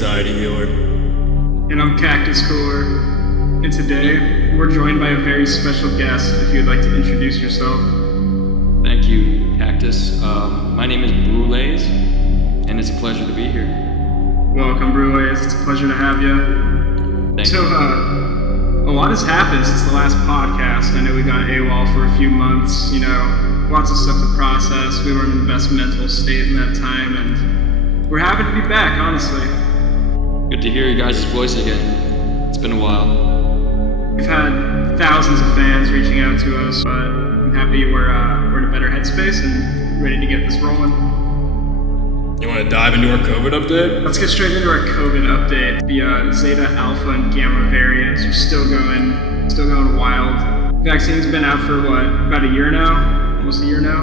anxiety healer. And I'm Cactus Cooler. And today, we're joined by a very special guest, if you'd like to introduce yourself. Thank you, Cactus. My name is Brulee, and it's a pleasure to be here. Welcome, Brulee. It's a pleasure to have you. Thank you. A lot has happened since the last podcast. I know we got AWOL for a few months, lots of stuff to process. We weren't in the best mental state in that time, and we're happy to be back, honestly. Good to hear your guys' voice again. It's been a while. We've had thousands of fans reaching out to us, but I'm happy we're in a better headspace and ready to get this rolling. You want to dive into our COVID update? Let's get straight into our COVID update. The Zeta, Alpha, and Gamma variants are still going wild. The vaccine's been out for about a year now? Almost a year now?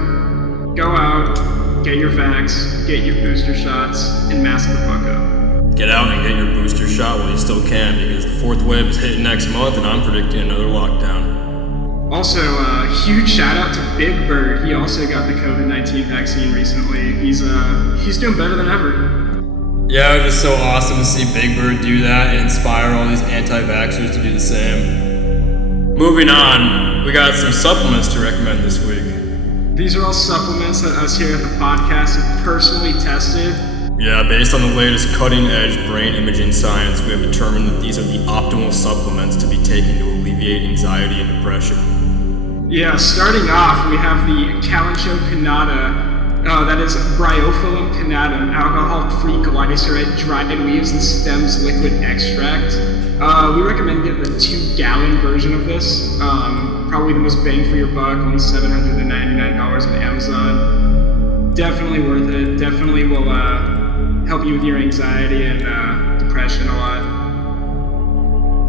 Go out, get your vax, get your booster shots, and mask the fuck up. Get out and get your booster shot while you still can, because the fourth wave is hitting next month and I'm predicting another lockdown. Also, huge shout out to Big Bird. He also got the COVID-19 vaccine recently. He's doing better than ever. Yeah, it was just so awesome to see Big Bird do that and inspire all these anti-vaxxers to do the same. Moving on, we got some supplements to recommend this week. These are all supplements that us here at the podcast have personally tested. Yeah, based on the latest cutting-edge brain imaging science, we have determined that these are the optimal supplements to be taken to alleviate anxiety and depression. Yeah, starting off, we have the Calancho Cannata. That is Bryophyllum cannatum, alcohol-free glyceride, dried leaves and stems liquid extract. We recommend getting the 2-gallon version of this. Probably the most bang for your buck, only $799 on Amazon. Definitely worth it. Definitely will help you with your anxiety and depression a lot.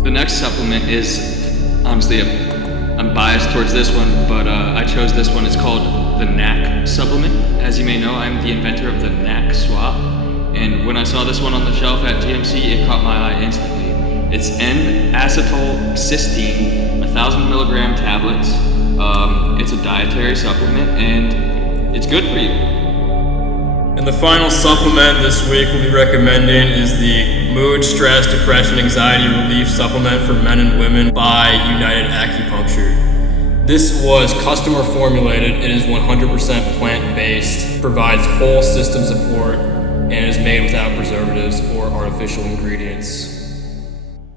The next supplement is, honestly, I'm biased towards this one, but I chose this one. It's called the NAC supplement. As you may know, I'm the inventor of the NAC swap. And when I saw this one on the shelf at GMC, it caught my eye instantly. It's N-acetylcysteine, 1,000 milligram tablets. It's a dietary supplement, and it's good for you. And the final supplement this week we'll be recommending is the Mood, Stress, Depression, Anxiety Relief Supplement for Men and Women by United Acupuncture. This was customer formulated. It is 100% plant-based, provides whole system support, and is made without preservatives or artificial ingredients.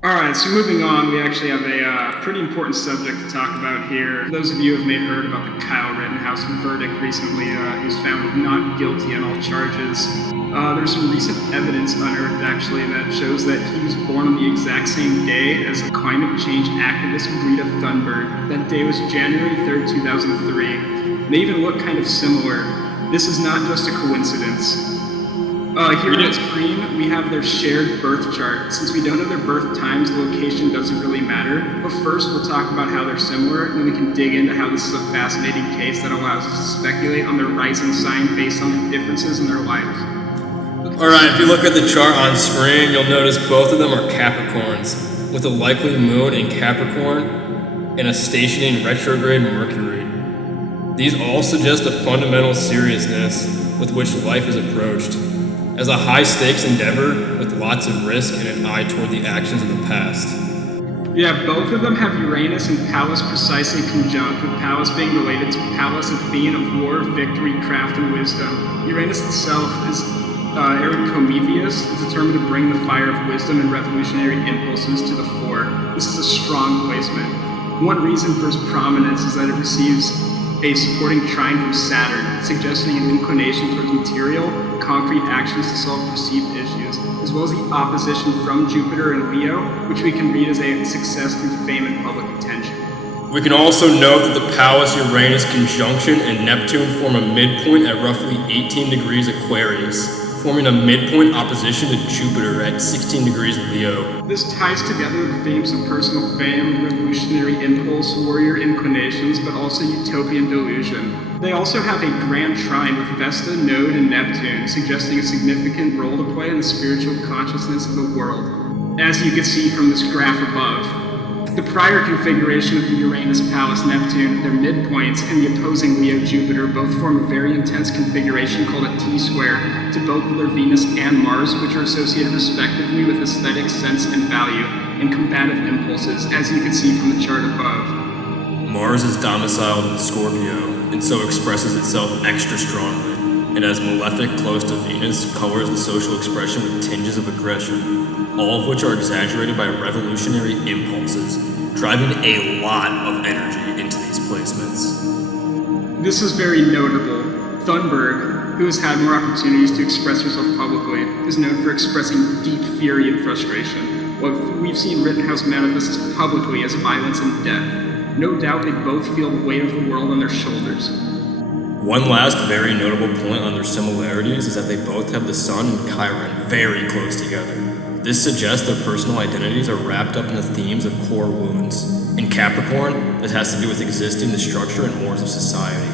Alright, so moving on, we actually have a pretty important subject to talk about here. Those of you who may have heard about the Kyle Rittenhouse verdict recently, he was found not guilty on all charges. There's some recent evidence unearthed actually that shows that he was born on the exact same day as the climate change activist Greta Thunberg. That day was January 3rd, 2003. They even look kind of similar. This is not just a coincidence. Here on the screen, we have their shared birth chart. Since we don't know their birth times, the location doesn't really matter. But first, we'll talk about how they're similar, and then we can dig into how this is a fascinating case that allows us to speculate on their rising sign based on the differences in their lives. Alright, if you look at the chart on screen, you'll notice both of them are Capricorns, with a likely moon in Capricorn and a stationing retrograde Mercury. These all suggest a fundamental seriousness with which life is approached, as a high-stakes endeavor with lots of risk and an eye toward the actions of the past. Yeah, both of them have Uranus and Pallas precisely conjunct, with Pallas being related to Pallas, a thean of war, victory, craft, and wisdom. Uranus itself is Prometheus, is determined to bring the fire of wisdom and revolutionary impulses to the fore. This is a strong placement. One reason for its prominence is that it receives a supporting trine from Saturn, suggesting an inclination towards material, concrete actions to solve perceived issues, as well as the opposition from Jupiter and Leo, which we can read as a success through fame and public attention. We can also note that the Pallas-Uranus conjunction and Neptune form a midpoint at roughly 18 degrees Aquarius, forming a midpoint opposition to Jupiter at 16 degrees Leo. This ties together the themes of personal fame, revolutionary impulse, warrior inclinations, but also utopian delusion. They also have a grand trine with Vesta, Node, and Neptune, suggesting a significant role to play in the spiritual consciousness of the world, as you can see from this graph above. The prior configuration of the Uranus, Pallas, Neptune, their midpoints, and the opposing Leo, Jupiter both form a very intense configuration called a T-square to both of their Venus and Mars, which are associated respectively with aesthetic, sense, and value, and combative impulses, as you can see from the chart above. Mars is domiciled in Scorpio, and so expresses itself extra strongly, and as malefic close to Venus, colors the social expression with tinges of aggression, all of which are exaggerated by revolutionary impulses, driving a lot of energy into these placements. This is very notable. Thunberg, who has had more opportunities to express herself publicly, is known for expressing deep fury and frustration, while we've seen Rittenhouse manifest this publicly as violence and death. No doubt they both feel the weight of the world on their shoulders. One last very notable point on their similarities is that they both have the Sun and Chiron very close together. This suggests their personal identities are wrapped up in the themes of core wounds. In Capricorn, this has to do with existing the structure and mores of society.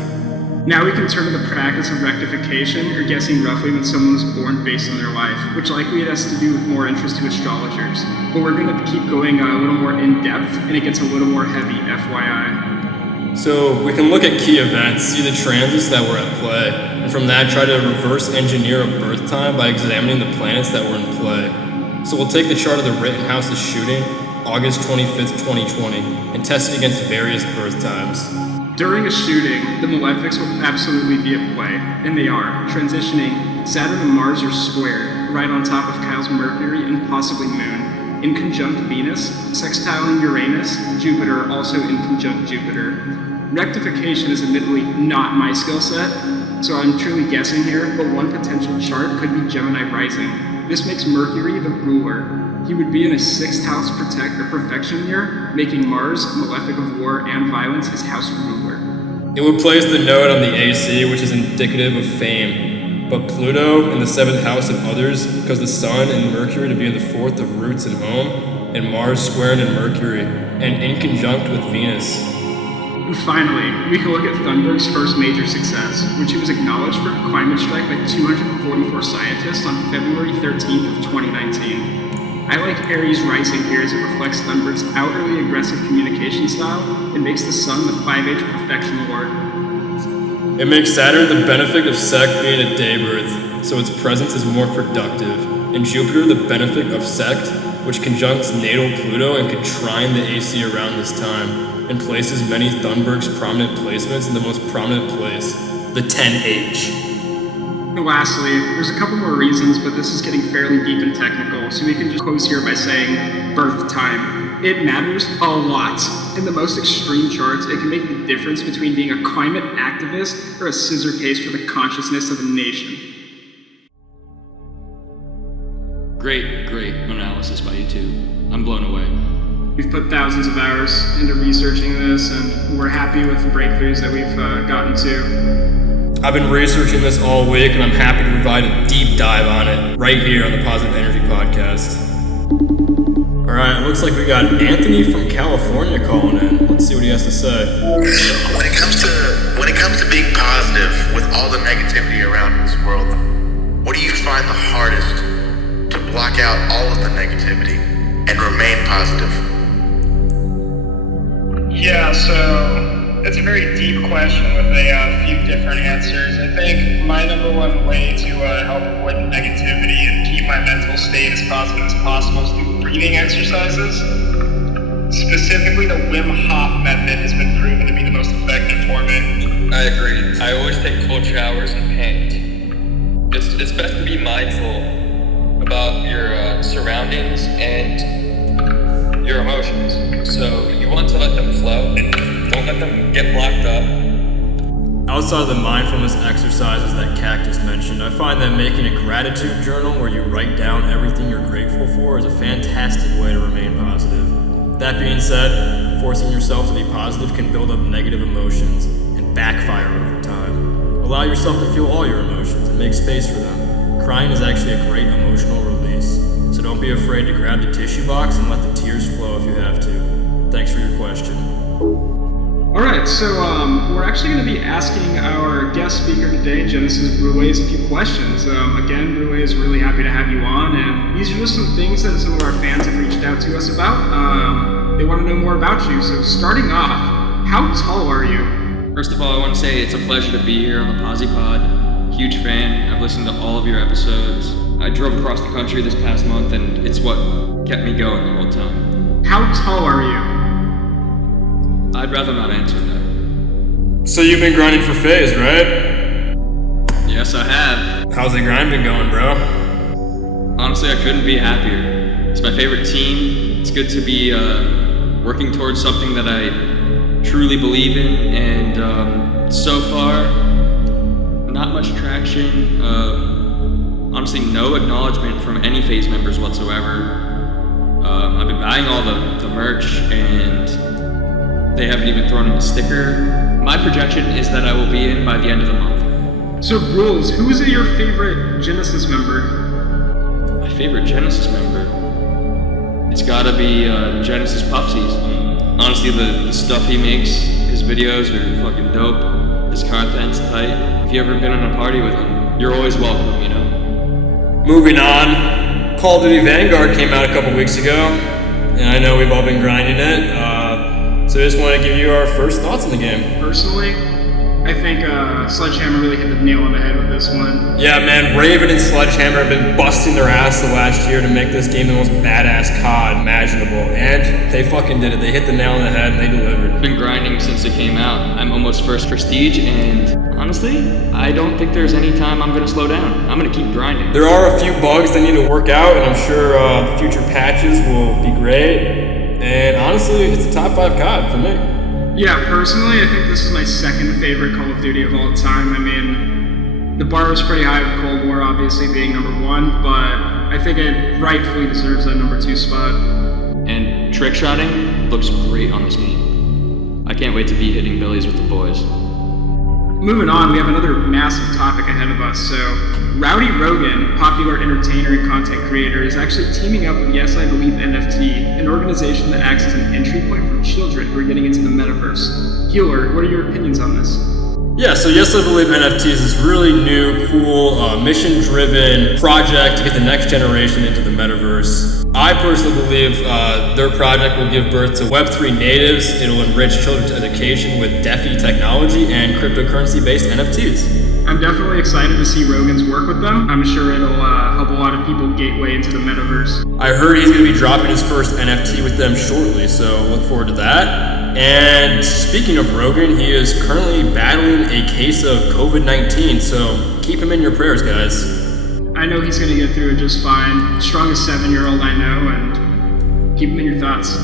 Now we can turn to the practice of rectification, or guessing roughly when someone was born based on their life, which likely it has to do with more interest to astrologers. But we're going to keep going a little more in-depth, and it gets a little more heavy, FYI. So we can look at key events, see the transits that were at play, and from that try to reverse engineer a birth time by examining the planets that were in play. So we'll take the chart of the Rittenhouse's shooting, August 25th, 2020, and test it against various birth times. During a shooting, the malefics will absolutely be at play, and they are, transitioning. Saturn and Mars are squared, right on top of Kyle's Mercury and possibly Moon. In conjunct Venus, sextiling Uranus, Jupiter also in conjunct Jupiter. Rectification is admittedly not my skill set, so I'm truly guessing here, but one potential chart could be Gemini rising. This makes Mercury the ruler. He would be in a sixth house perfection year, making Mars, malefic of war and violence, his house ruler. It would place the node on the AC, which is indicative of fame, but Pluto in the seventh house of others, because the Sun and Mercury to be in the fourth of roots and home, and Mars squared in Mercury, and in conjunct with Venus. And finally, we can look at Thunberg's first major success, which he was acknowledged for a climate strike by 244 scientists on February 13th of 2019. I like Aries rising here as it reflects Thunberg's outwardly aggressive communication style and makes the Sun the 5H perfection lord. It makes Saturn the benefit of sect being a day birth, so its presence is more productive, and Jupiter the benefit of sect, which conjuncts natal Pluto and could trine the AC around this time, and places many Thunberg's prominent placements in the most prominent place, the 10H. And lastly, there's a couple more reasons, but this is getting fairly deep and technical, so we can just close here by saying birth time. It matters a lot. In the most extreme charts, it can make the difference between being a climate activist or a scissor case for the consciousness of a nation. Great analysis by you two. I'm blown away. We've put thousands of hours into researching this, and we're happy with the breakthroughs that we've gotten to. I've been researching this all week, and I'm happy to provide a deep dive on it right here on the Positive Energy Podcast. All right, it looks like we got Anthony from California calling in. Let's see what he has to say. When it comes to being positive with all the negativity around in this world, what do you find the hardest to block out all of the negativity and remain positive? Yeah, so that's a very deep question with a few different answers. I think my number one way to help avoid negativity and keep my mental state as positive as possible is through breathing exercises. Specifically, the Wim Hof method has been proven to be the most effective for me. I agree. I always take cold showers and paint. It's best to be mindful about your surroundings and your emotions. So you want to let them flow. Don't let them get blocked up. Outside of the mindfulness exercises that Cactus mentioned, I find that making a gratitude journal where you write down everything you're grateful for is a fantastic way to remain positive. That being said, forcing yourself to be positive can build up negative emotions and backfire over time. Allow yourself to feel all your emotions and make space for them. Crying is actually a great emotional release, so don't be afraid to grab the tissue box and let the tears flow if you have to. Thanks for your question. Alright, so we're actually going to be asking our guest speaker today, Genesis Brulee, a few questions. Again, Brulee is really happy to have you on, and these are just some things that some of our fans have reached out to us about. they want to know more about you. So starting off, how tall are you? First of all, I want to say it's a pleasure to be here on the Posy Pod. Huge fan. I've listened to all of your episodes. I drove across the country this past month, and it's what kept me going the whole time. How tall are you? I'd rather not answer that. So you've been grinding for FaZe, right? Yes, I have. How's the grind been going, bro? Honestly, I couldn't be happier. It's my favorite team. It's good to be working towards something that I truly believe in, and so far, not much traction. Honestly, no acknowledgement from any FaZe members whatsoever. I've been buying all the merch, and they haven't even thrown in a sticker. My projection is that I will be in by the end of the month. So, Brules, who is your favorite Genesis member? My favorite Genesis member? It's gotta be Genesis Puffsies. Honestly, the stuff he makes, his videos are fucking dope. His content's tight. If you ever been in a party with him, you're always welcome, you know? Moving on, Call of Duty Vanguard came out a couple weeks ago, and I know we've all been grinding it. So I just want to give you our first thoughts on the game. Personally, I think Sledgehammer really hit the nail on the head with this one. Yeah, man, Raven and Sledgehammer have been busting their ass the last year to make this game the most badass COD imaginable, and they fucking did it. They hit the nail on the head and they delivered. I've been grinding since it came out. I'm almost first prestige, and honestly, I don't think there's any time I'm gonna slow down. I'm gonna keep grinding. There are a few bugs that need to work out, and I'm sure future patches will be great. And honestly, it's a top 5 COD for me. Yeah, personally, I think this is my second favorite Call of Duty of all time. I mean, the bar was pretty high with Cold War obviously being number 1, but I think it rightfully deserves that number 2 spot. And trick shotting looks great on this game. I can't wait to be hitting billies with the boys. Moving on, we have another massive topic ahead of us. So, RowdyRogan, popular entertainer and content creator, is actually teaming up with YesIBelieveNFT, an organization that acts as an entry point for children who are getting into the metaverse. Healer, what are your opinions on this? Yeah, so YesIBelieveNFT is this really new, cool, mission-driven project to get the next generation into the metaverse. I personally believe their project will give birth to Web3 natives. It'll enrich children's education with DeFi technology and cryptocurrency-based NFTs. I'm definitely excited to see Rogan's work with them. I'm sure it'll help a lot of people gateway into the metaverse. I heard he's going to be dropping his first NFT with them shortly, so look forward to that. And speaking of Rogan, he is currently battling a case of COVID-19, so keep him in your prayers, guys. I know he's going to get through it just fine. Strongest 7-year-old I know, and keep him in your thoughts.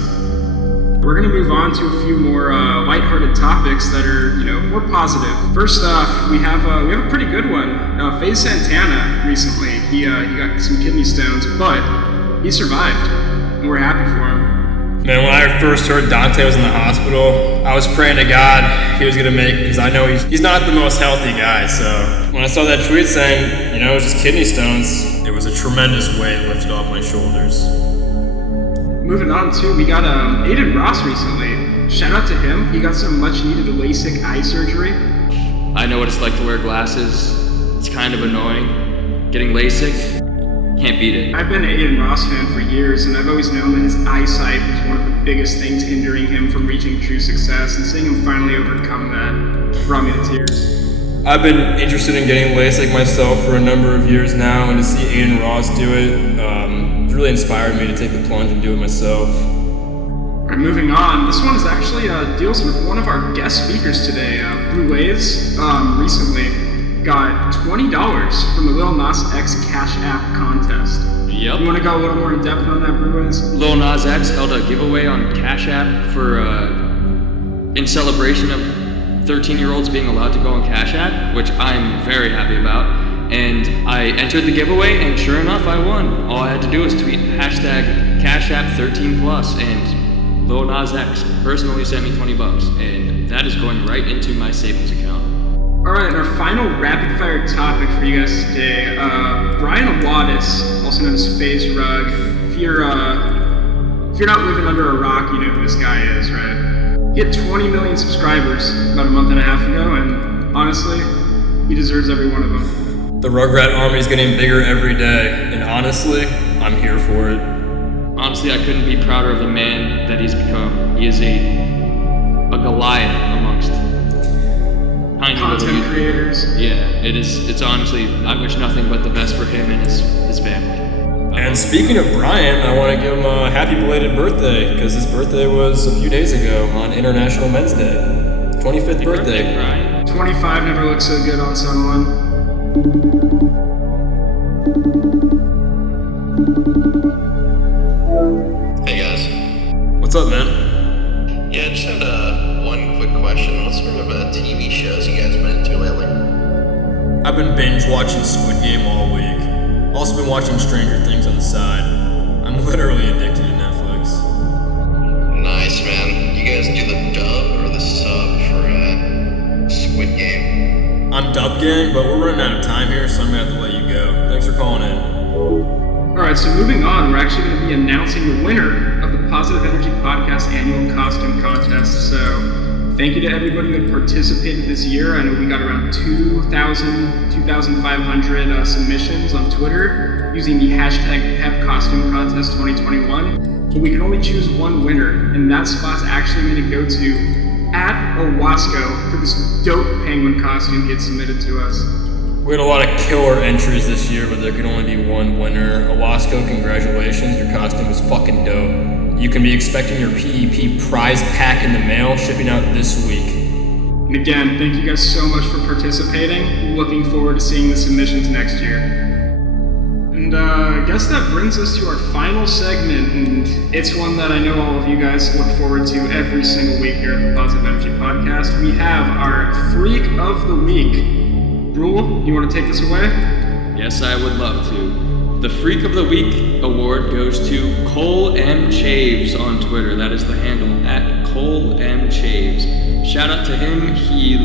We're going to move on to a few more lighthearted topics that are, more positive. First off, we have a pretty good one. FaZe Santana recently, he got some kidney stones, but he survived, and we're happy for him. Man, when I first heard Dante was in the hospital, I was praying to God he was going to make it, because I know he's not the most healthy guy. So when I saw that tweet saying, it was just kidney stones, it was a tremendous weight lifted off my shoulders. Moving on to, we got Aiden Ross recently. Shout out to him. He got some much needed LASIK eye surgery. I know what it's like to wear glasses. It's kind of annoying. Getting LASIK, can't beat it. I've been an Aiden Ross fan for years, and I've always known that his eyesight was one of the biggest things hindering him from reaching true success, and seeing him finally overcome that brought me to tears. I've been interested in getting LASIK myself for a number of years now, and to see Aiden Ross do it, really inspired me to take the plunge and do it myself. Alright, moving on. This one is actually deals with one of our guest speakers today. Brulee's recently got $20 from the Lil Nas X Cash App contest. Yep. You want to go a little more in depth on that, Brulee's? Lil Nas X held a giveaway on Cash App for in celebration of 13-year-olds being allowed to go on Cash App, which I'm very happy about. And I entered the giveaway, and sure enough, I won. All I had to do was tweet hashtag CashApp13+, and Lil Nas X personally sent me $20, and that is going right into my savings account. Alright, our final rapid fire topic for you guys today. Brian Wadis, also known as FaZe Rug. If you're not living under a rock, you know who this guy is, right? He had 20 million subscribers about a month and a half ago, and honestly, he deserves every one of them. The Rugrat army is getting bigger every day, and honestly, I'm here for it. honestly, I couldn't be prouder of the man that he's become. He is a Goliath amongst tiny Content creators. Yeah, it's honestly, I wish nothing but the best for him and his family. And speaking of Brian, I want to give him a happy belated birthday, because his birthday was a few days ago on International Men's Day. 25th birthday. Brian. 25 never looks so good on someone. Hey guys. What's up, man? Yeah, I just had one quick question. What sort of TV shows you guys been into lately? I've been binge watching Squid Game all week. Also been watching Stranger Things on the side. I'm literally addicted to Netflix. Nice, man. You guys do the dub or the sub for Squid Game? I'm Dub Gang, but we're running out of time here, so I'm gonna have to let you go. Thanks for calling in. Alright, so moving on, we're actually going to be announcing the winner of the Positive Energy Podcast annual costume contest. So, thank you to everybody who participated this year. I know we got around 2,500 submissions on Twitter using the hashtag PepCostumeContest2021. But we can only choose one winner, and that spot's actually going to go to @Owasco for this dope penguin costume he had submitted to us. We had a lot of killer entries this year, but there could only be one winner. Owasco, congratulations, your costume is fucking dope. You can be expecting your PEP prize pack in the mail, shipping out this week. And again, thank you guys so much for participating. Looking forward to seeing the submissions next year. And I guess that brings us to our final segment, and it's one that I know all of you guys look forward to every single week here at the Positive Energy Podcast. We have our Freak of the Week. Brulee, you want to take this away? Yes, I would love to. The Freak of the Week award goes to Cole M. Chaves on Twitter. That is the handle, @Cole M. Chaves. Shout out to him. He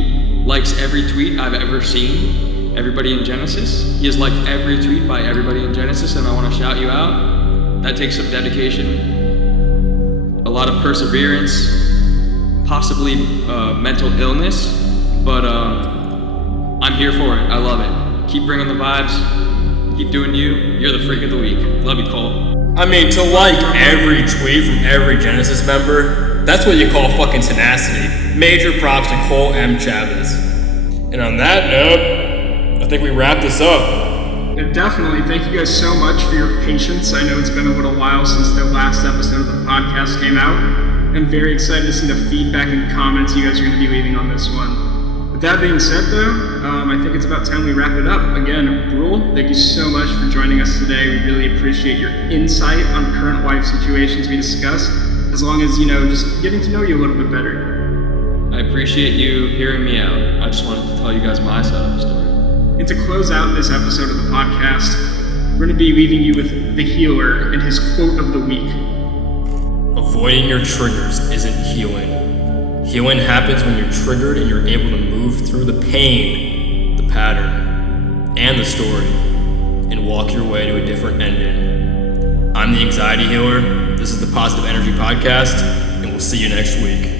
likes every tweet I've ever seen. Everybody in Genesis. He has liked every tweet by everybody in Genesis, and I want to shout you out. That takes some dedication, a lot of perseverance, possibly mental illness, but I'm here for it. I love it. Keep bringing the vibes. Keep doing you. You're the Freak of the Week. Love you, Cole. I mean, to like every tweet from every Genesis member, that's what you call fucking tenacity. Major props to Cole M. Chavez. And on that note, I think we wrap this up. Yeah, definitely. Thank you guys so much for your patience. I know it's been a little while since the last episode of the podcast came out. I'm very excited to see the feedback and comments you guys are going to be leaving on this one. With that being said, though, I think it's about time we wrap it up. Again, Brulee, thank you so much for joining us today. We really appreciate your insight on current life situations we discussed, as long as, just getting to know you a little bit better. I appreciate you hearing me out. I just wanted to tell you guys my side of the story. And to close out this episode of the podcast, we're going to be leaving you with the healer and his quote of the week. Avoiding your triggers isn't healing. Healing happens when you're triggered and you're able to move through the pain, the pattern, and the story, and walk your way to a different ending. I'm the Anxiety Healer. This is the Positive Energy Podcast, and we'll see you next week.